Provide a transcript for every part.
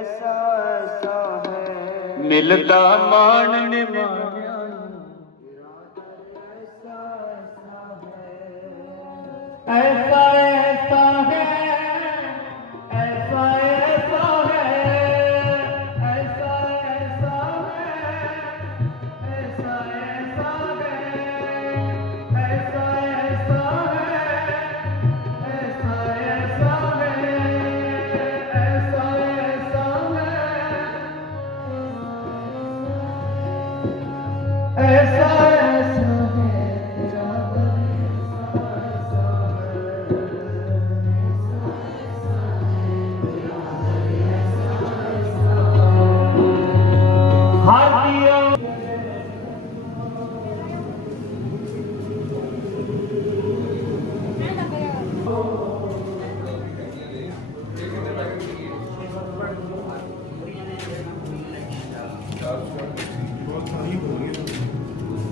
ਐਸਾ ਐਸਾ ਹੈ। ਮਿਲਦਾ ਮਾਣਨ ਮਾਣਿਆ ਐਸਾ ਬਹੁਤ ਸਾਰੀ ਹੋ ਰਹੀ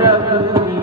ਰੱਬ ਦੀ।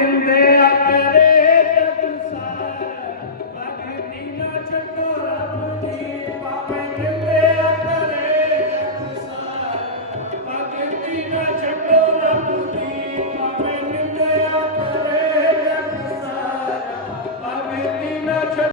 welcome back.